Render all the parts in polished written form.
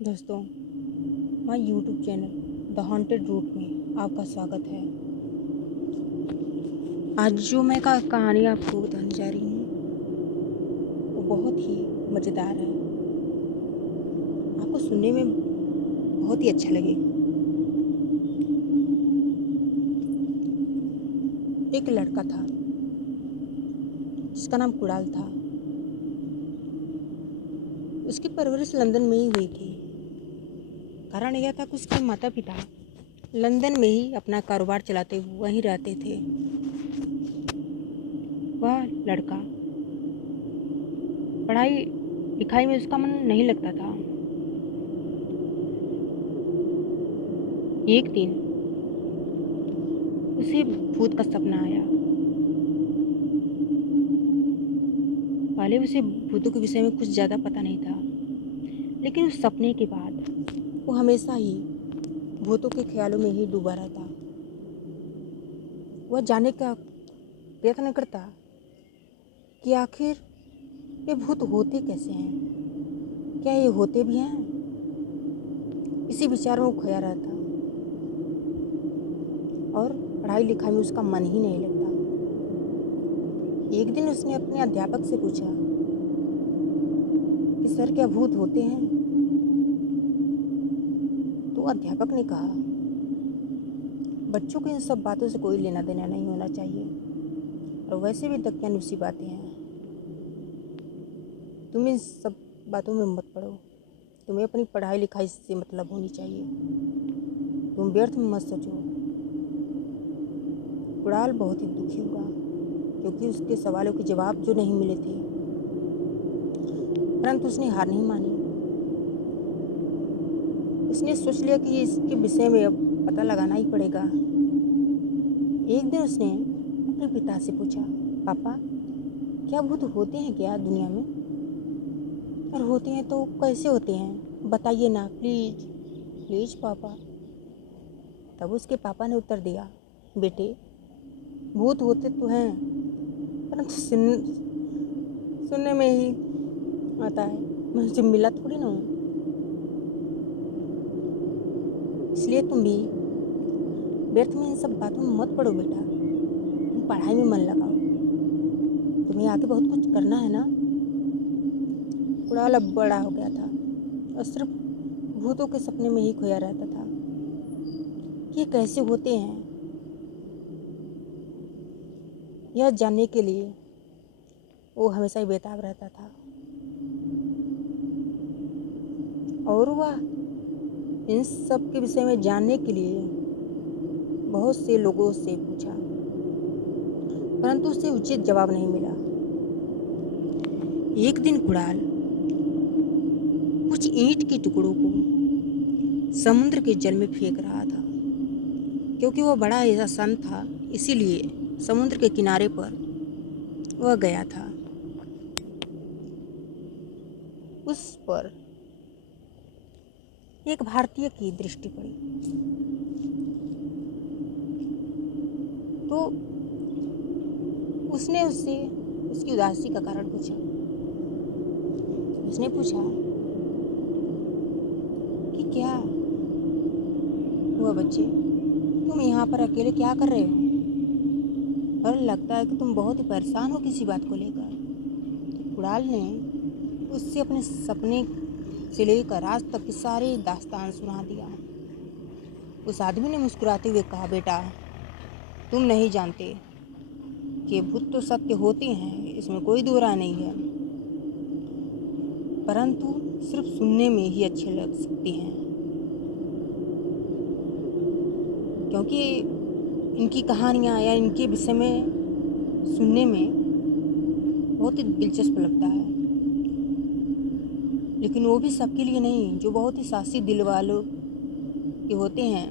दोस्तों, my YouTube channel the haunted route में आपका स्वागत है। आज जो मैं कहानी आपको बताने जा रही हूँ वो बहुत ही मज़ेदार है। आपको सुनने में बहुत ही अच्छा लगे। एक लड़का था जिसका नाम कुणाल था। उसकी परवरिश लंदन में ही हुई थी। कारण यह था कि उसके माता पिता लंदन में ही अपना कारोबार चलाते हुए वहीं रहते थे। वह लड़का पढ़ाई लिखाई में उसका मन नहीं लगता था। एक दिन उसे भूत का सपना आया। पहले उसे भूतों के विषय में कुछ ज़्यादा पता नहीं था, लेकिन उस सपने के बाद वो हमेशा ही भूतों के ख्यालों में ही डूबा रहता। वह जानने का प्रयत्न करता कि आखिर ये भूत होते कैसे हैं, क्या ये होते भी हैं। इसी विचार में वो खोया रहता और पढ़ाई लिखाई में उसका मन ही नहीं लगता। एक दिन उसने अपने अध्यापक से पूछा कि सर, क्या भूत होते हैं? तो अध्यापक ने कहा, बच्चों को इन सब बातों से कोई लेना देना नहीं होना चाहिए, और वैसे भी दकियानुसी बातें हैं। तुम इन सब बातों में मत पड़ो। तुम्हें अपनी पढ़ाई लिखाई से मतलब होनी चाहिए। तुम व्यर्थ में मत सोचो। कुणाल बहुत ही दुखी हुआ, क्योंकि उसके सवालों के जवाब जो नहीं मिले थे, परंतु उसने हार नहीं मानी। उसने सोच लिया कि इसके विषय में अब पता लगाना ही पड़ेगा। एक दिन उसने अपने पिता से पूछा, पापा, क्या भूत होते हैं क्या दुनिया में? और होते हैं तो कैसे होते हैं, बताइए ना प्लीज प्लीज पापा। तब उसके पापा ने उत्तर दिया, बेटे, भूत होते तो हैं, परंतु सुनने में ही आता है, मैं उसे मिला थोड़ी ना हूँ। इसलिए तुम भी व्यर्थ में इन सब बातों में मत पड़ो बेटा। तुम पढ़ाई में मन लगाओ, तुम्हें आगे बहुत कुछ करना है ना। कुणाल अब बड़ा हो गया था और सिर्फ भूतों के सपने में ही खोया रहता था। ये कैसे होते हैं, यह जानने के लिए वो हमेशा ही बेताब रहता था। और वह इन सब के विषय में जानने के लिए बहुत से लोगों से पूछा, परंतु उसे उचित जवाब नहीं मिला। एक दिन कुणाल कुछ ईंट के टुकड़ों को समुद्र के जल में फेंक रहा था। क्योंकि वह बड़ा ऐसा संत था, इसीलिए समुद्र के किनारे पर वह गया था। उस पर एक भारतीय की दृष्टि पड़ी तो उसने उससे उसकी उदासी का कारण पूछा। उसने पूछा कि क्या हुआ बच्चे, तुम यहाँ पर अकेले क्या कर रहे हो? और लगता है कि तुम बहुत ही परेशान हो किसी बात को लेकर। तो कुणाल ने उससे अपने सपने से लेकर आज तक की सारी दास्तान सुना दिया। उस आदमी ने मुस्कुराते हुए कहा, बेटा, तुम नहीं जानते कि भूत तो सत्य होते हैं, इसमें कोई दो राय नहीं है, परंतु सिर्फ सुनने में ही अच्छे लग सकते हैं। क्योंकि इनकी कहानियाँ या इनके विषय में सुनने में बहुत ही दिलचस्प लगता है, लेकिन वो भी सबके लिए नहीं। जो बहुत ही साहसी दिल वालों के होते हैं,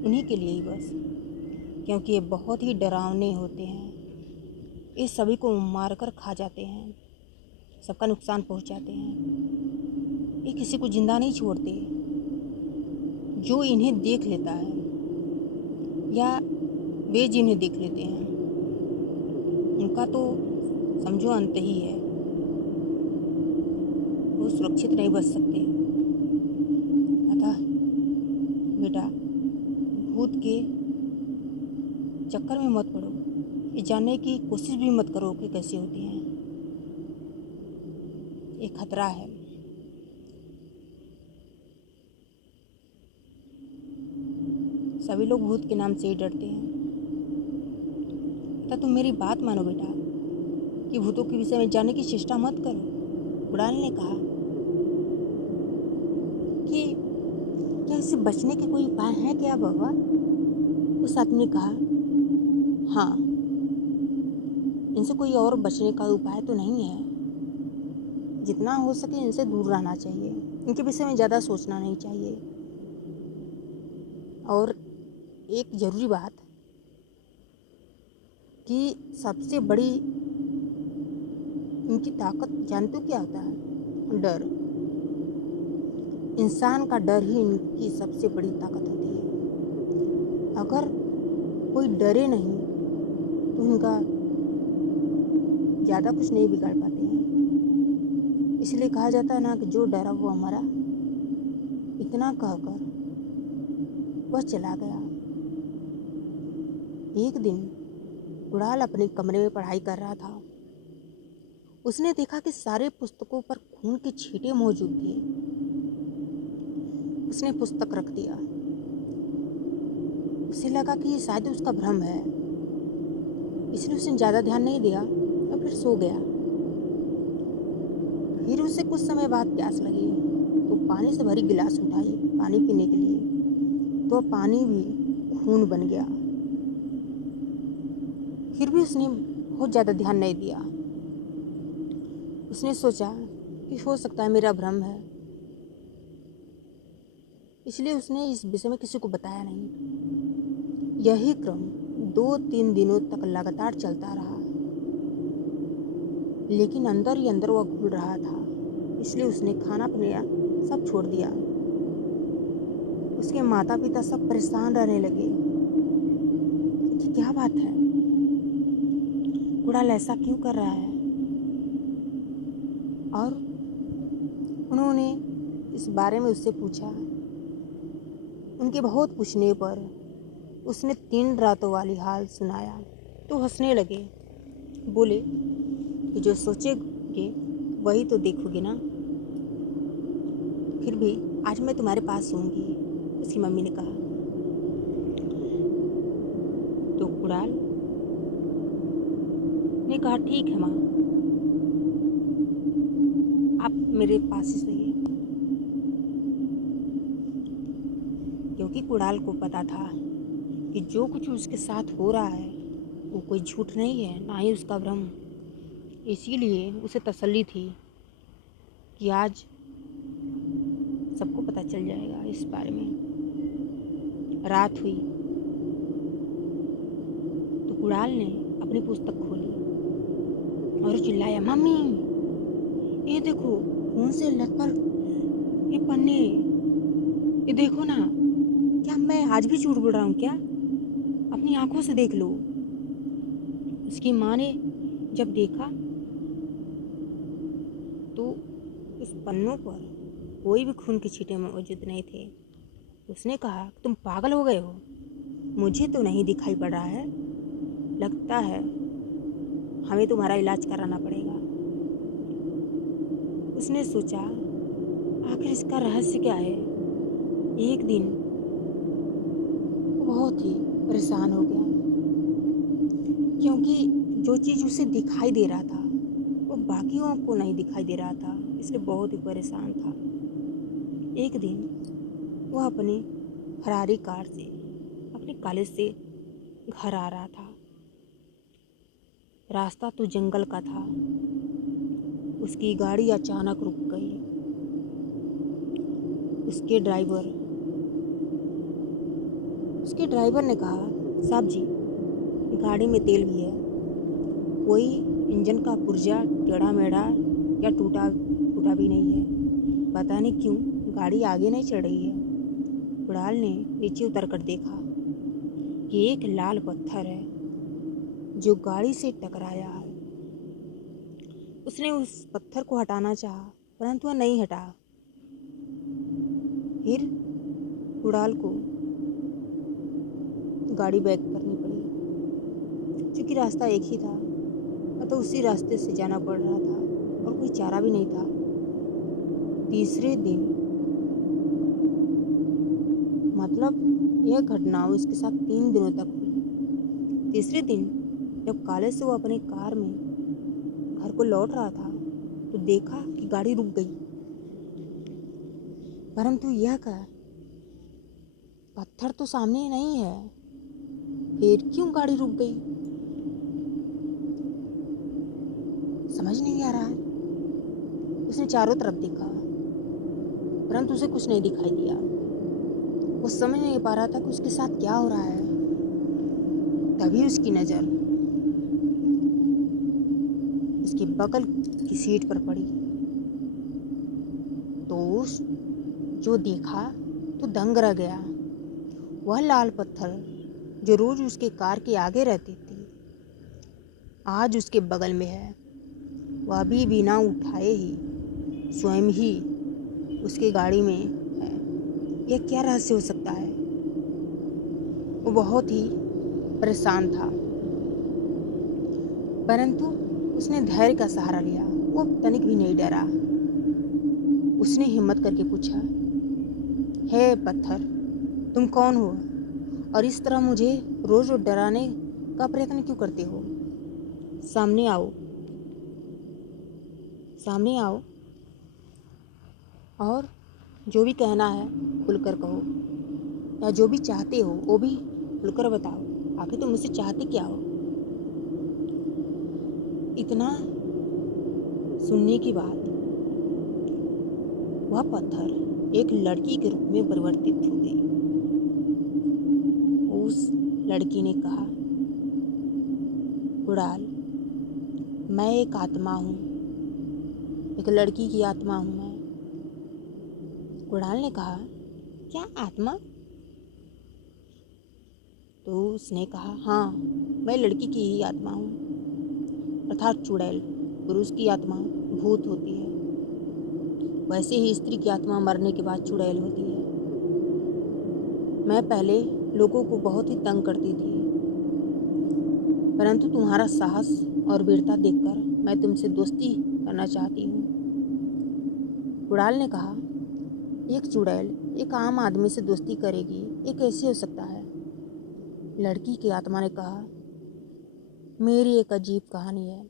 उन्हीं के लिए ही बस। क्योंकि ये बहुत ही डरावने होते हैं। ये सभी को मार कर खा जाते हैं, सबका नुकसान पहुंचाते हैं। ये किसी को जिंदा नहीं छोड़ते। जो इन्हें देख लेता है या वे जिन्हें देख लेते हैं, उनका तो समझो अंत ही है। वो सुरक्षित नहीं बच सकते। भूत के चक्कर में मत पड़ो, ये जानने की कोशिश भी मत करो कि कैसे होती हैं। ये खतरा है। सभी लोग भूत के नाम से ही डरते हैं। तो तुम मेरी बात मानो बेटा कि भूतों के विषय में जानने की चेष्टा मत करो। उड़ान ने कहा कि क्या इससे बचने के कोई उपाय है क्या बाबा? उस आदमी ने कहा, हाँ, इनसे कोई और बचने का उपाय तो नहीं है। जितना हो सके इनसे दूर रहना चाहिए, इनके विषय में ज़्यादा सोचना नहीं चाहिए। और एक ज़रूरी बात कि सबसे बड़ी इनकी ताकत जानते हो क्या होता है? डर। इंसान का डर ही इनकी सबसे बड़ी ताकत होती है। अगर कोई डरे नहीं तो इनका ज़्यादा कुछ नहीं बिगाड़ पाते हैं। इसलिए कहा जाता है ना कि जो डरा वो हमारा। इतना कहकर वह चला गया। एक दिन उड़ाल अपने कमरे में पढ़ाई कर रहा था। उसने देखा कि सारे पुस्तकों पर खून के छींटे मौजूद थे। उसने पुस्तक रख दिया। उसे लगा कि ये शायद उसका भ्रम है, इसलिए उसने ज़्यादा ध्यान नहीं दिया और फिर सो गया। फिर उसे कुछ समय बाद प्यास लगी तो पानी से भरी गिलास उठाई पानी पीने के लिए, तो पानी भी खून बन गया। फिर भी उसने बहुत ज़्यादा ध्यान नहीं दिया। उसने सोचा कि हो सकता है मेरा भ्रम है, इसलिए उसने इस विषय में किसी को बताया नहीं। यही क्रम 2-3 दिनों तक लगातार चलता रहा, लेकिन अंदर ही अंदर वह घुल रहा था। इसलिए उसने खाना पीना सब छोड़ दिया। उसके माता पिता सब परेशान रहने लगे कि क्या बात है, उड़ाल ऐसा क्यों कर रहा है। और उन्होंने इस बारे में उससे पूछा। उनके बहुत पूछने पर उसने 3 रातों वाली हाल सुनाया तो हंसने लगे। बोले कि जो सोचोगे वही तो देखोगे ना। फिर भी आज मैं तुम्हारे पास सोऊंगी, उसकी मम्मी ने कहा। तो उड़ाल ने कहा, ठीक है माँ, आप मेरे पास ही सोइए। क्योंकि कुड़ाल को पता था कि जो कुछ उसके साथ हो रहा है वो कोई झूठ नहीं है, ना ही उसका भ्रम। इसीलिए उसे तसल्ली थी कि आज सबको पता चल जाएगा इस बारे में। रात हुई तो कुड़ाल ने अपनी पुस्तक खोली और चिल्लाया, मम्मी ये देखो, खून से लथपथ ये पन्ने, ये देखो ना। क्या मैं आज भी झूठ बोल रहा हूँ क्या? अपनी आंखों से देख लो। उसकी माँ ने जब देखा तो उस पन्नों पर कोई भी खून के छींटे मौजूद नहीं थे। उसने कहा, तुम पागल हो गए हो? मुझे तो नहीं दिखाई पड़ रहा है, लगता है हमें तुम्हारा इलाज कराना पड़ेगा। उसने सोचा आखिर इसका रहस्य क्या है। एक दिन वो बहुत ही परेशान हो गया, क्योंकि जो चीज़ उसे दिखाई दे रहा था वो बाकियों को नहीं दिखाई दे रहा था, इसलिए बहुत ही परेशान था। एक दिन वह अपनी फरारी कार से अपने कॉलेज से घर आ रहा था। रास्ता तो जंगल का था। उसकी गाड़ी अचानक रुक गई। उसके ड्राइवर ने कहा, साहब जी, गाड़ी में तेल भी है, कोई इंजन का पुर्जा टेढ़ा मेढ़ा या टूटा भी नहीं है, पता नहीं क्यों गाड़ी आगे नहीं चल रही है। उड़ाल ने नीचे उतर कर देखा कि एक लाल पत्थर है जो गाड़ी से टकराया है। उसने उस पत्थर को हटाना चाहा, परंतु वह नहीं हटा। फिर उड़ाल को गाड़ी बैक करनी पड़ी। क्योंकि रास्ता एक ही था, तो उसी रास्ते से जाना पड़ रहा था और कोई चारा भी नहीं था। तीसरे दिन, मतलब यह घटना उसके साथ 3 दिनों तक हुई। तीसरे दिन जब कॉलेज से वो अपनी कार में घर को लौट रहा था तो देखा कि गाड़ी रुक गई। परंतु यह क्या, पत्थर तो सामने नहीं है, फिर क्यों गाड़ी रुक गई? समझ नहीं आ रहा है। उसने चारों तरफ देखा, परंतु उसे कुछ नहीं दिखाई दिया। वो समझ नहीं पा रहा था कि उसके साथ क्या हो रहा है। तभी उसकी नज़र उसके बगल की सीट पर पड़ी तो उस जो देखा तो दंग रह गया। वह लाल पत्थर जो रोज उसके कार के आगे रहती थी, आज उसके बगल में है। वह अभी बिना उठाए ही स्वयं ही उसकी गाड़ी में है। यह क्या रहस्य हो सकता है? वो बहुत ही परेशान था, परंतु उसने धैर्य का सहारा लिया। वो तनिक भी नहीं डरा। उसने हिम्मत करके पूछा, हे पत्थर, तुम कौन हो और इस तरह मुझे रोज रोज डराने का प्रयत्न क्यों करते हो? सामने आओ, सामने आओ और जो भी कहना है खुलकर कहो, या जो भी चाहते हो वो भी खुलकर बताओ। आखिर तुम मुझसे चाहते क्या हो? इतना सुनने के बाद वह पत्थर एक लड़की के रूप में परिवर्तित हो गई। उस लड़की ने कहा, कुणाल, मैं एक आत्मा हूँ, एक लड़की की आत्मा हूँ मैं। कुणाल ने कहा, क्या आत्मा? तो उसने कहा, हाँ, मैं लड़की की ही आत्मा हूँ, अर्थात चुड़ैल। पुरुष की आत्मा भूत होती है, वैसे ही स्त्री की आत्मा मरने के बाद चुड़ैल होती है। मैं पहले लोगों को बहुत ही तंग करती थी, परंतु तुम्हारा साहस और वीरता देखकर मैं तुमसे दोस्ती करना चाहती हूँ। कुणाल ने कहा, एक चुड़ैल एक आम आदमी से दोस्ती करेगी, ये कैसे हो सकता है? लड़की की आत्मा ने कहा, मेरी एक अजीब कहानी है।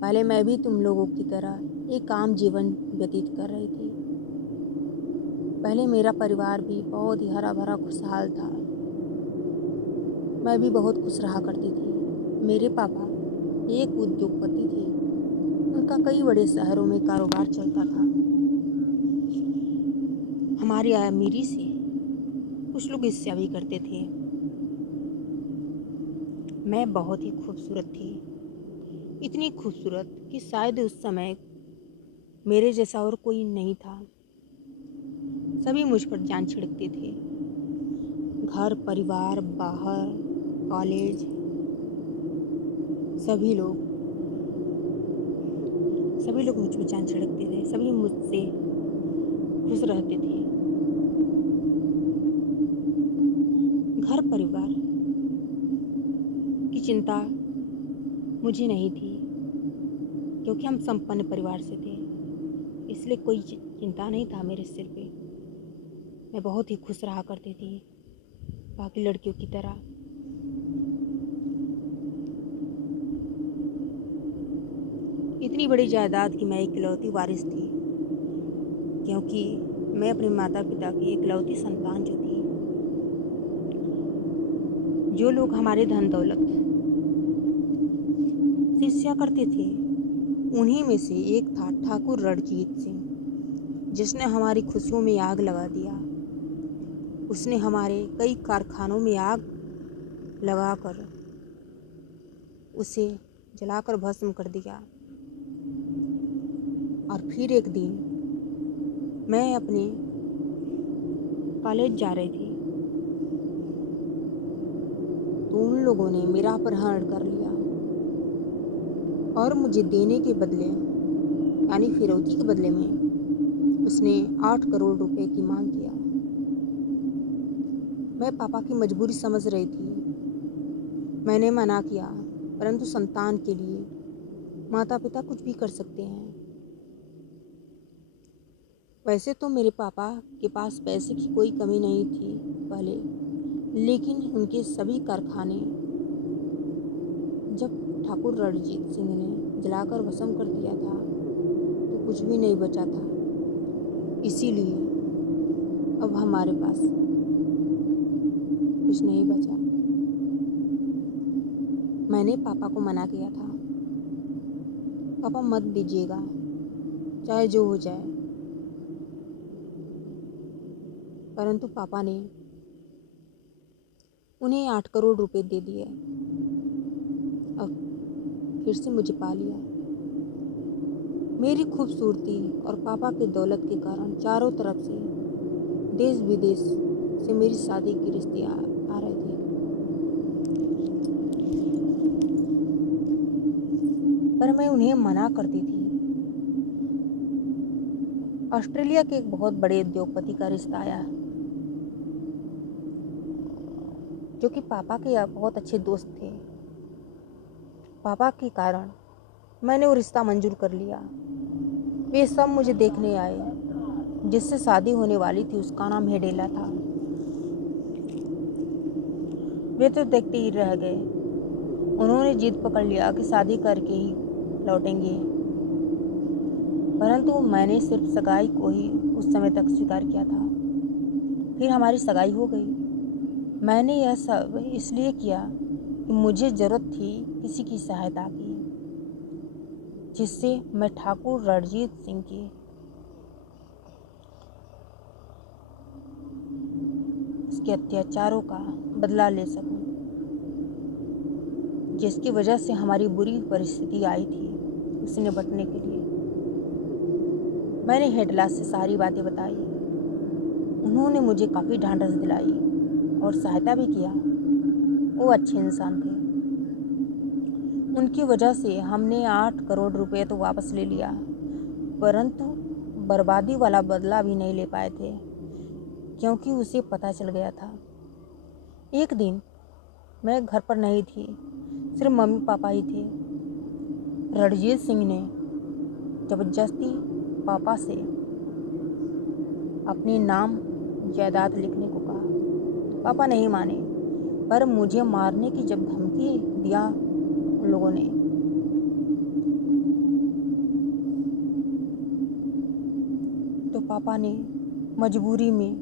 पहले मैं भी तुम लोगों की तरह एक आम जीवन व्यतीत कर रही थी। पहले मेरा परिवार भी बहुत ही हरा भरा खुशहाल था। मैं भी बहुत खुश रहा करती थी। मेरे पापा एक उद्योगपति थे। उनका कई बड़े शहरों में कारोबार चलता था। हमारी अमीरी से कुछ लोग ईर्ष्या भी करते थे। मैं बहुत ही खूबसूरत थी, इतनी खूबसूरत कि शायद उस समय मेरे जैसा और कोई नहीं था। सभी मुझ पर जान छिड़कते थे। घर, परिवार, बाहर, कॉलेज, सभी लोग मुझ पर जान छिड़कते थे। सभी मुझसे खुश रहते थे। घर परिवार की चिंता मुझे नहीं थी, क्योंकि हम संपन्न परिवार से थे, इसलिए कोई चिंता नहीं था मेरे सिर पे। मैं बहुत ही खुश रहा करती थी, बाकी लड़कियों की तरह। इतनी बड़ी जायदाद की मैं इकलौती वारिस थी, क्योंकि मैं अपने माता पिता की इकलौती संतान जो थी। जो लोग हमारे धन दौलत से ईर्ष्या करते थे, उन्हीं में से एक था ठाकुर रणजीत सिंह, जिसने हमारी खुशियों में आग लगा दिया। उसने हमारे कई कारखानों में आग लगाकर उसे जलाकर भस्म कर दिया। और फिर एक दिन मैं अपने कॉलेज जा रही थी, तो उन लोगों ने मेरा अपहरण कर लिया और मुझे देने के बदले, यानी फिरौती के बदले में, उसने 8 करोड़ रुपए की मांग किया। मैं पापा की मजबूरी समझ रही थी। मैंने मना किया, परंतु संतान के लिए माता पिता कुछ भी कर सकते हैं। वैसे तो मेरे पापा के पास पैसे की कोई कमी नहीं थी पहले, लेकिन उनके सभी कारखाने जब ठाकुर रणजीत सिंह ने जलाकर भस्म कर दिया था तो कुछ भी नहीं बचा था। इसीलिए अब हमारे पास कुछ नहीं बचा। मैंने पापा को मना किया था, पापा मत दीजिएगा, चाहे जो हो जाए। परंतु पापा ने उन्हें 8 करोड़ रुपए दे दिए। अब फिर से मुझे पा लिया। मेरी खूबसूरती और पापा के दौलत के कारण चारों तरफ से देश विदेश से मेरी शादी के रिश्ते आ रहे थे। पर मैं उन्हें मना करती थी। ऑस्ट्रेलिया के एक बहुत बड़े उद्योगपति का रिश्ता आया, जो कि पापा के बहुत अच्छे दोस्त थे। पापा के कारण मैंने वो रिश्ता मंजूर कर लिया। वे सब मुझे देखने आए। जिससे शादी होने वाली थी उसका नाम हेडेला था। वे तो देखते ही रह गए। उन्होंने जिद पकड़ लिया कि शादी करके ही लौटेंगे, परंतु मैंने सिर्फ सगाई को ही उस समय तक स्वीकार किया था। फिर हमारी सगाई हो गई। मैंने यह सब इसलिए किया कि मुझे ज़रूरत थी किसी की सहायता की, जिससे मैं ठाकुर रणजीत सिंह के उसके अत्याचारों का बदला ले सकूं, जिसकी वजह से हमारी बुरी परिस्थिति आई थी उसे निपटने के लिए। मैंने हेडला से सारी बातें बताई। उन्होंने मुझे काफ़ी ढांढस दिलाई और सहायता भी किया। वो अच्छे इंसान थे। उनकी वजह से हमने 8 करोड़ रुपए तो वापस ले लिया, परंतु बर्बादी वाला बदला भी नहीं ले पाए थे, क्योंकि उसे पता चल गया था। एक दिन मैं घर पर नहीं थी, सिर्फ मम्मी पापा ही थे। रणजीत सिंह ने जबरदस्ती पापा से अपने नाम जायदाद लिखने को कहा। पापा नहीं माने, पर मुझे मारने की जब धमकी दिया उन लोगों ने, तो पापा ने मजबूरी में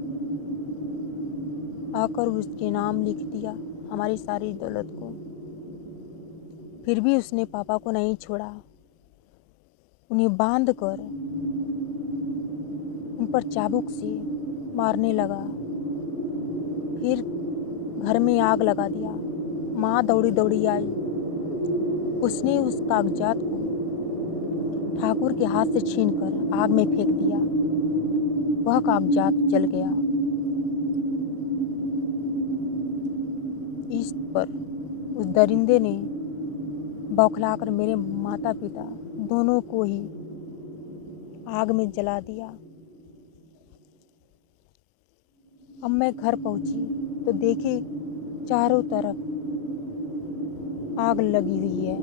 आकर उसके नाम लिख दिया हमारी सारी दौलत को। फिर भी उसने पापा को नहीं छोड़ा। उन्हें बांध कर उन पर चाबुक से मारने लगा। फिर घर में आग लगा दिया। माँ दौड़ी दौड़ी आई। उसने उस कागजात को ठाकुर के हाथ से छीनकर आग में फेंक दिया। वह कागजात जल गया। इस पर उस दरिंदे ने बौखलाकर मेरे माता पिता दोनों को ही आग में जला दिया। अब मैं घर पहुंची तो देखी चारों तरफ आग लगी हुई है।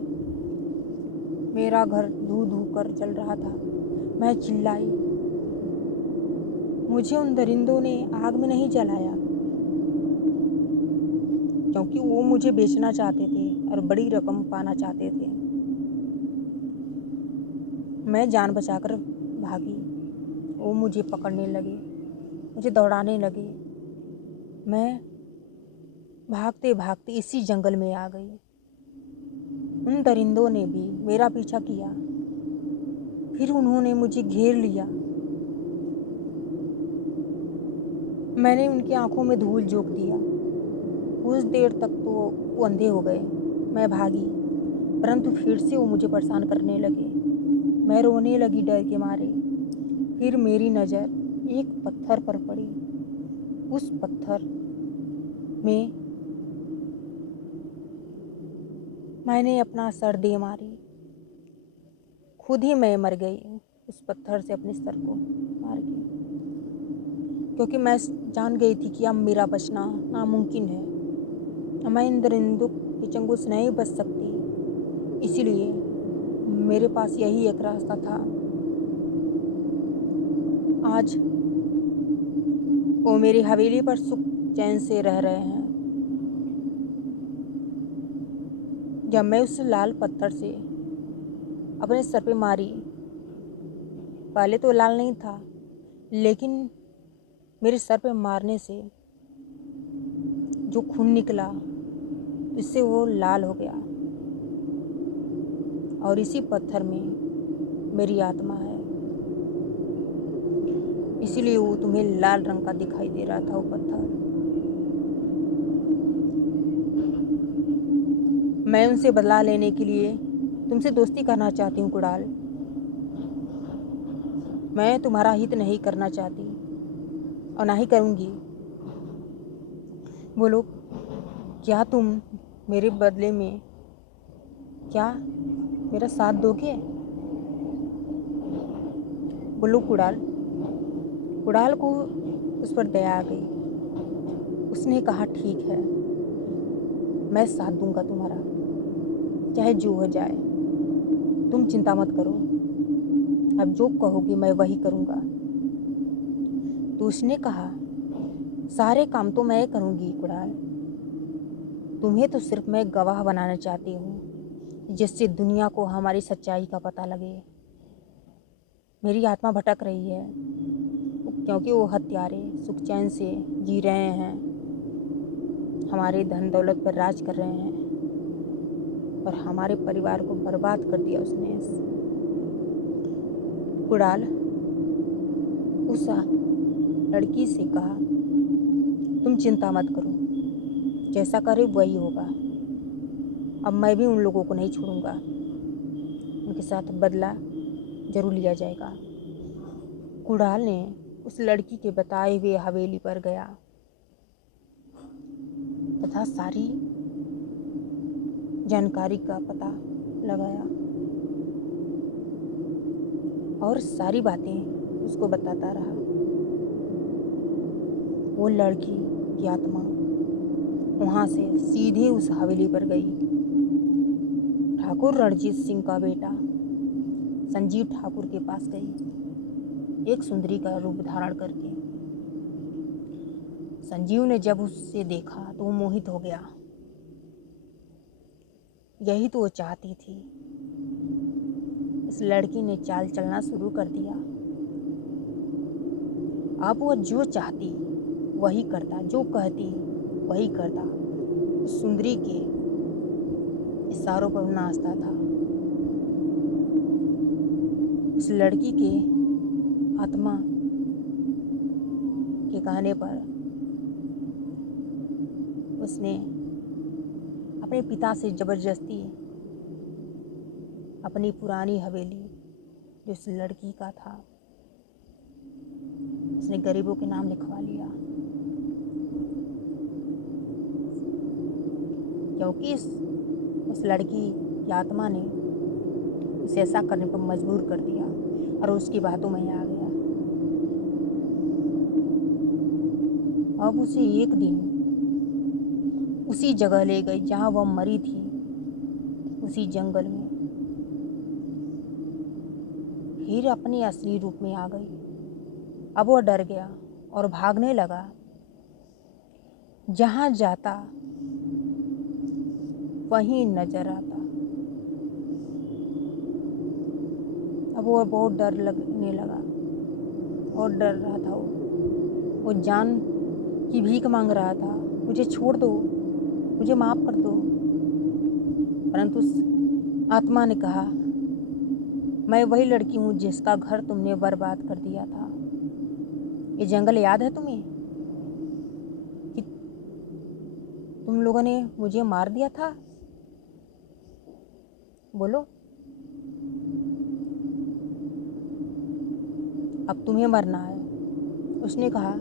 मेरा घर धू धू कर जल रहा था। मैं चिल्लाई। मुझे उन दरिंदों ने आग में नहीं जलाया, क्योंकि वो मुझे बेचना चाहते थे और बड़ी रकम पाना चाहते थे। मैं जान बचाकर भागी। वो मुझे पकड़ने लगे, मुझे दौड़ाने लगे। मैं भागते भागते इसी जंगल में आ गई। उन दरिंदों ने भी मेरा पीछा किया। फिर उन्होंने मुझे घेर लिया। मैंने उनकी आंखों में धूल झोंक दिया। कुछ देर तक तो वो अंधे हो गए। मैं भागी, परंतु फिर से वो मुझे परेशान करने लगे। मैं रोने लगी डर के मारे। फिर मेरी नज़र एक पत्थर पर पड़ी। उस पत्थर में मैंने अपना सर दे मारी। खुद ही मैं मर गई उस पत्थर से अपने सर को मार के। क्योंकि मैं जान गई थी कि अब मेरा बचना नामुमकिन है। मैं इन दरिंदों के चंगुल से नहीं बच सकती, इसीलिए मेरे पास यही एक रास्ता था। आज वो मेरी हवेली पर सुख चैन से रह रहे हैं। जब मैं उस लाल पत्थर से अपने सर पे मारी, पहले तो लाल नहीं था, लेकिन मेरे सर पे मारने से जो खून निकला इससे वो लाल हो गया। और इसी पत्थर में मेरी आत्मा है, इसीलिए वो तुम्हें लाल रंग का दिखाई दे रहा था वो पत्थर। मैं उनसे बदला लेने के लिए तुमसे दोस्ती करना चाहती हूँ कुणाल। मैं तुम्हारा हित नहीं करना चाहती और ना ही करूँगी। बोलो, क्या तुम मेरे बदले में क्या मेरा साथ दोगे? बोलो कुणाल। कुणाल को उस पर दया आ गई। उसने कहा, ठीक है, मैं साथ दूंगा तुम्हारा, चाहे जो हो जाए। तुम चिंता मत करो, अब जो कहोगे मैं वही करूँगा। तो उसने कहा, सारे काम तो मैं करूँगी कुणाल, तुम्हें तो सिर्फ मैं गवाह बनाना चाहती हूँ, जिससे दुनिया को हमारी सच्चाई का पता लगे। मेरी आत्मा भटक रही है क्योंकि वो हत्यारे सुख चैन से जी रहे हैं, हमारे धन दौलत पर राज कर रहे हैं, और हमारे परिवार को बर्बाद कर दिया उसने। कुणाल उस लड़की से कहा, तुम चिंता मत करो, जैसा करे वही होगा। अब मैं भी उन लोगों को नहीं छोड़ूंगा, उनके साथ बदला जरूर लिया जाएगा। कुणाल ने उस लड़की के बताए हुए हवेली पर गया तथा सारी जानकारी का पता लगाया और सारी बातें उसको बताता रहा। वो लड़की की आत्मा वहाँ से सीधे उस हवेली पर गई। ठाकुर रणजीत सिंह का बेटा संजीव ठाकुर के पास गई, एक सुंदरी का रूप धारण करके। संजीव ने जब उससे देखा तो वो मोहित हो गया। यही तो वो चाहती थी। इस लड़की ने चाल चलना शुरू कर दिया। अब वो जो चाहती वही करता, जो कहती वही करता। उस सुंदरी के इशारों पर नाचता था। उस लड़की के आत्मा के कहने पर उसने अपने पिता से जबरदस्ती अपनी पुरानी हवेली, जो उस लड़की का था, उसने गरीबों के नाम लिखवा लिया, क्योंकि उस लड़की की आत्मा ने उसे ऐसा करने पर मजबूर कर दिया और उसकी बातों में आ गया। अब उसे एक दिन उसी जगह ले गई जहाँ वह मरी थी, उसी जंगल में। फिर अपने असली रूप में आ गई। अब वह डर गया और भागने लगा। जहाँ जाता वहीं नजर आता। अब वो बहुत डर लगने लगा और डर रहा था। वो जान की भीख मांग रहा था, मुझे छोड़ दो, मुझे माफ कर दो। परंतु उस आत्मा ने कहा, मैं वही लड़की हूँ जिसका घर तुमने बर्बाद कर दिया था। ये जंगल याद है तुम्हें कि तुम लोगों ने मुझे मार दिया था? बोलो, अब तुम्हें मरना है। उसने कहा,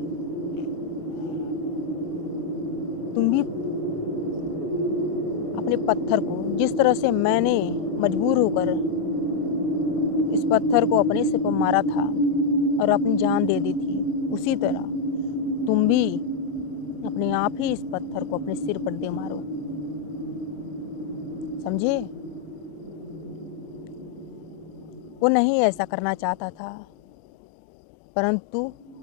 तुम भी अपने पत्थर को, जिस तरह से मैंने मजबूर होकर इस पत्थर को अपने सिर पर मारा था और अपनी जान दे दी थी, उसी तरह तुम भी अपने आप ही इस पत्थर को अपने सिर पर दे मारो, समझे? वो नहीं ऐसा करना चाहता था, परंतु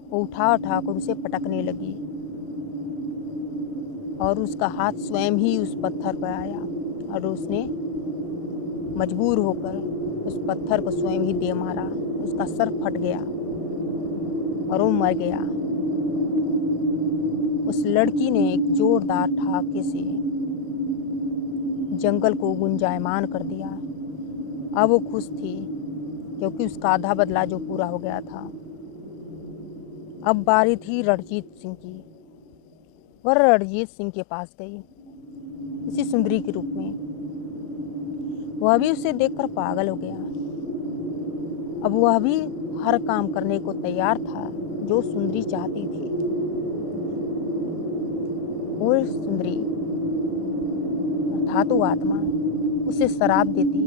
वो उठा उठा कर उसे पटकने लगी और उसका हाथ स्वयं ही उस पत्थर पर आया और उसने मजबूर होकर उस पत्थर को स्वयं ही दे मारा। उसका सर फट गया और वो मर गया। उस लड़की ने एक जोरदार ठहाके से जंगल को गुंजायमान कर दिया। अब वो खुश थी क्योंकि उसका आधा बदला जो पूरा हो गया था। अब बारी थी रणजीत सिंह की। वह रणजीत सिंह के पास गई उसी सुंदरी के रूप में। वह भी उसे देखकर पागल हो गया। अब वह भी हर काम करने को तैयार था जो सुंदरी चाहती थी। वो सुंदरी अर्थात वो आत्मा उसे शराब देती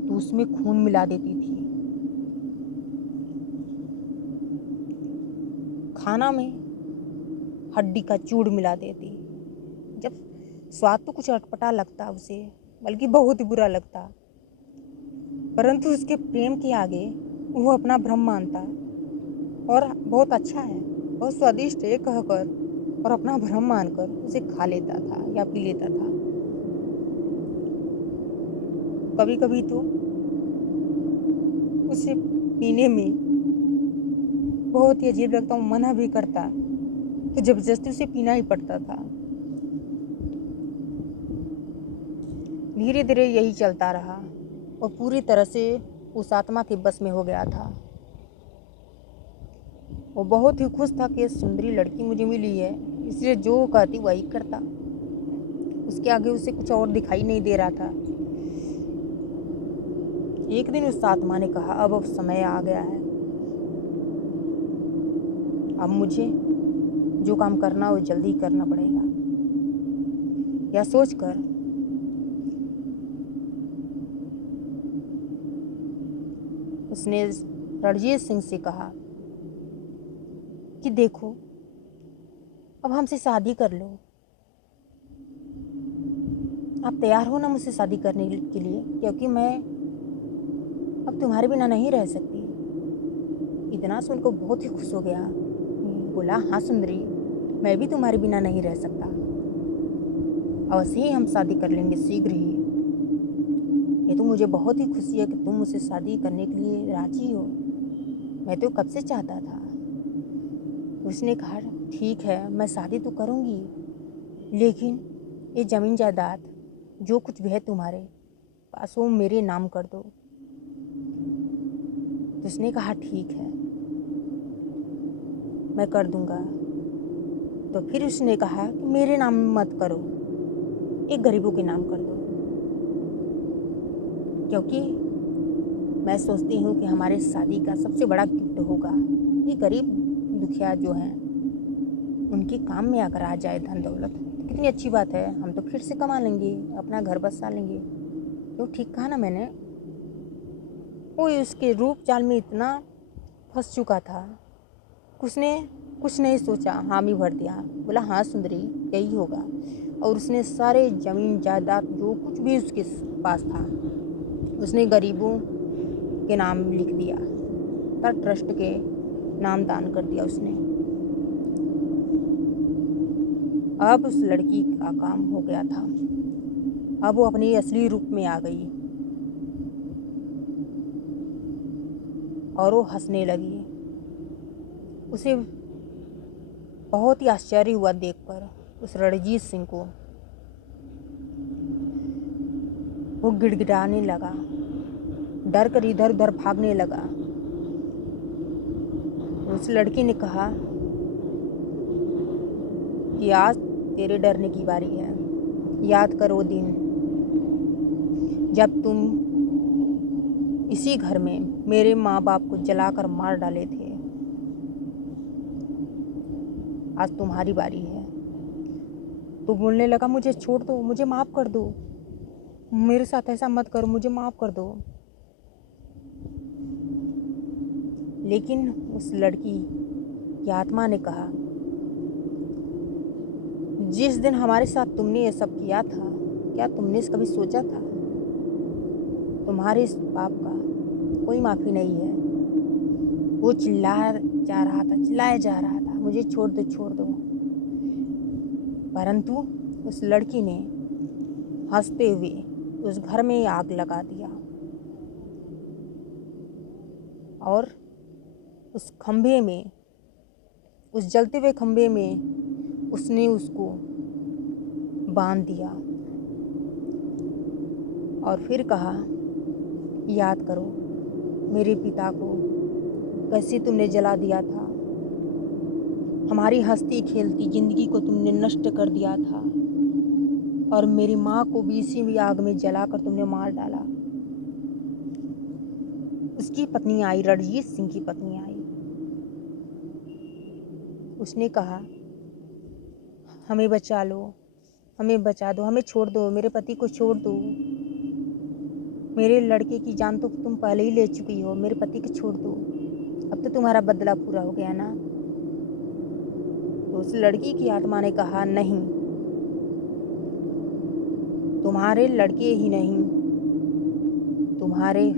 तो उसमें खून मिला देती थी। खाना में हड्डी का चूड़ मिला देती। जब स्वाद तो कुछ अटपटा लगता उसे, बल्कि बहुत ही बुरा लगता, परंतु उसके प्रेम के आगे वो अपना भ्रम मानता और बहुत अच्छा है, बहुत स्वादिष्ट है कहकर और अपना भ्रम मानकर उसे खा लेता था या पी लेता था। कभी कभी तो उसे पीने में बहुत ही अजीब लगता, मना भी करता तो जबरदस्ती उसे पीना ही पड़ता था। धीरे धीरे यही चलता रहा और पूरी तरह से उस आत्मा के बस में हो गया था। वो बहुत ही खुश था कि सुंदरी लड़की मुझे मिली है, इसलिए जो कहती वही करता। उसके आगे उसे कुछ और दिखाई नहीं दे रहा था। एक दिन उस आत्मा ने कहा, अब समय आ गया है, अब मुझे जो काम करना वो जल्दी करना पड़ेगा। यह सोचकर उसने रणजीत सिंह से कहा कि देखो, अब हमसे शादी कर लो। आप तैयार हो ना मुझसे शादी करने के लिए, क्योंकि मैं अब तुम्हारे बिना नहीं रह सकती। इतना सुनकर बहुत ही खुश हो गया। बोला, हाँ सुंदरी, मैं भी तुम्हारे बिना नहीं रह सकता। अवश्य ही हम शादी कर लेंगे शीघ्र ही। ये तो मुझे बहुत ही खुशी है कि तुम मुझसे शादी करने के लिए राजी हो। मैं तो कब से चाहता था। उसने कहा, ठीक है, मैं शादी तो करूँगी, लेकिन ये ज़मीन जायदाद जो कुछ भी है तुम्हारे पास वो मेरे नाम कर दो। तो उसने कहा, ठीक है, मैं कर दूंगा। तो फिर उसने कहा कि मेरे नाम मत करो, एक गरीबों के नाम कर दो, क्योंकि मैं सोचती हूँ कि हमारे शादी का सबसे बड़ा गिफ्ट होगा ये गरीब दुखिया जो हैं उनके काम में अगर आ जाए धन दौलत, कितनी अच्छी बात है। हम तो फिर से कमा लेंगे, अपना घर बसा लेंगे। तो ठीक कहा ना मैंने? वो उसके रूप चाल में इतना फंस चुका था, उसने कुछ नहीं सोचा, हामी भर दिया। बोला, हाँ सुंदरी, यही होगा। और उसने सारे ज़मीन जायदाद जो कुछ भी उसके पास था उसने गरीबों के नाम लिख दिया, पर ट्रस्ट के नाम दान कर दिया उसने। अब उस लड़की का काम हो गया था। अब वो अपने असली रूप में आ गई और वो हंसने लगी। उसे बहुत ही आश्चर्य हुआ देखकर उस रणजीत सिंह को। वो गिड़गिड़ाने लगा, डर कर इधर उधर भागने लगा। उस लड़की ने कहा कि आज तेरे डरने की बारी है। याद कर वो दिन जब तुम इसी घर में मेरे माँ बाप को जलाकर मार डाले थे। आज तुम्हारी बारी है। तो बोलने लगा, मुझे छोड़ दो, मुझे माफ़ कर दो, मेरे साथ ऐसा मत करो, मुझे माफ़ कर दो। लेकिन उस लड़की की आत्मा ने कहा, जिस दिन हमारे साथ तुमने ये सब किया था, क्या तुमने कभी सोचा था तुम्हारे इस पाप का कोई माफ़ी नहीं है। वो चिल्लाया जा रहा था, मुझे छोड़ दो छोड़ दो। परंतु उस लड़की ने हंसते हुए उस घर में आग लगा दिया और उस खंभे में, उस जलते हुए खंभे में उसने उसको बांध दिया और फिर कहा, याद करो मेरे पिता को कैसे तुमने जला दिया था, हमारी हंसती खेलती ज़िंदगी को तुमने नष्ट कर दिया था और मेरी माँ को भी इसी भी आग में जलाकर तुमने मार डाला। उसकी पत्नी आई, रणजीत सिंह की पत्नी आई। उसने कहा, हमें बचा लो, हमें बचा दो, हमें छोड़ दो, मेरे पति को छोड़ दो। मेरे लड़के की जान तो तुम पहले ही ले चुकी हो, मेरे पति को छोड़ दो, अब तो तुम्हारा बदला पूरा हो गया ना। तो उस लड़की की आत्मा ने कहा, नहीं, तुम्हारे लड़के ही नहीं, तुम्हारे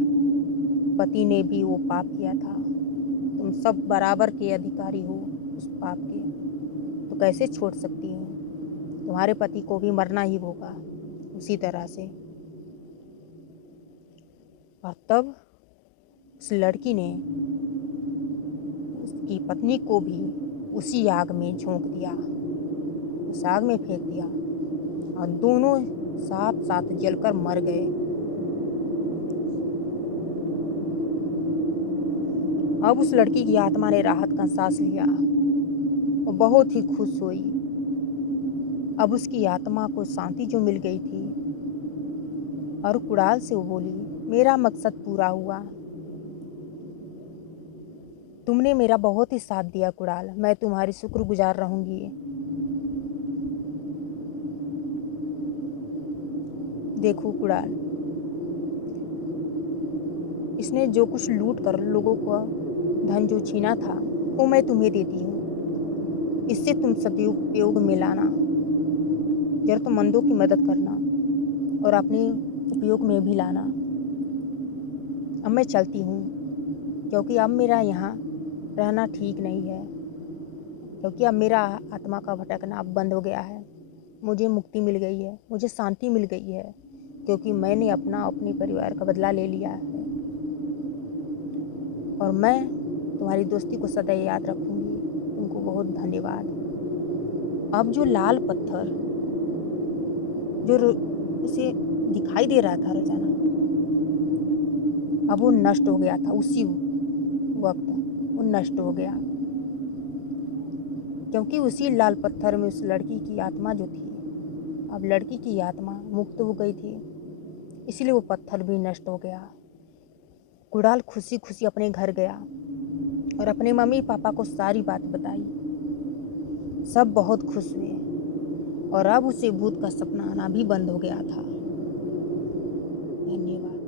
पति ने भी वो पाप किया था। तुम सब बराबर के अधिकारी हो उस पाप के, तो कैसे छोड़ सकती हो। तुम्हारे पति को भी मरना ही होगा उसी तरह से। और तब उस लड़की ने उसकी पत्नी को भी उसी आग में झोंक दिया, उस आग में फेंक दिया और दोनों साथ साथ जलकर मर गए। अब उस लड़की की आत्मा ने राहत का सांस लिया और बहुत ही खुश हुई। अब उसकी आत्मा को शांति जो मिल गई थी और कुणाल से वो बोली, मेरा मकसद पूरा हुआ, तुमने मेरा बहुत ही साथ दिया कुणाल, मैं तुम्हारी शुक्रगुजार रहूंगी। देखो कुणाल, इसने जो कुछ लूट कर लोगों को धन जो छीना था वो मैं तुम्हें देती हूँ, इससे तुम सदुपयोग में लाना, जरूरतमंदों की मदद करना और अपने उपयोग में भी लाना। अब मैं चलती हूँ क्योंकि अब मेरा यहाँ रहना ठीक नहीं है, क्योंकि अब मेरा आत्मा का भटकना अब बंद हो गया है। मुझे मुक्ति मिल गई है, मुझे शांति मिल गई है, क्योंकि मैंने अपने परिवार का बदला ले लिया है और मैं तुम्हारी दोस्ती को सदैव याद रखूँगी। तुमको बहुत धन्यवाद। अब जो लाल पत्थर जो उसे दिखाई दे रहा था रोजाना, अब वो नष्ट हो गया था, उसी वक्त वो नष्ट हो गया, क्योंकि उसी लाल पत्थर में उस लड़की की आत्मा जो थी, अब लड़की की आत्मा मुक्त हो गई थी, इसलिए वो पत्थर भी नष्ट हो गया। कुणाल खुशी खुशी अपने घर गया और अपने मम्मी पापा को सारी बात बताई। सब बहुत खुश हुए और अब उसे भूत का सपना आना भी बंद हो गया था। धन्यवाद।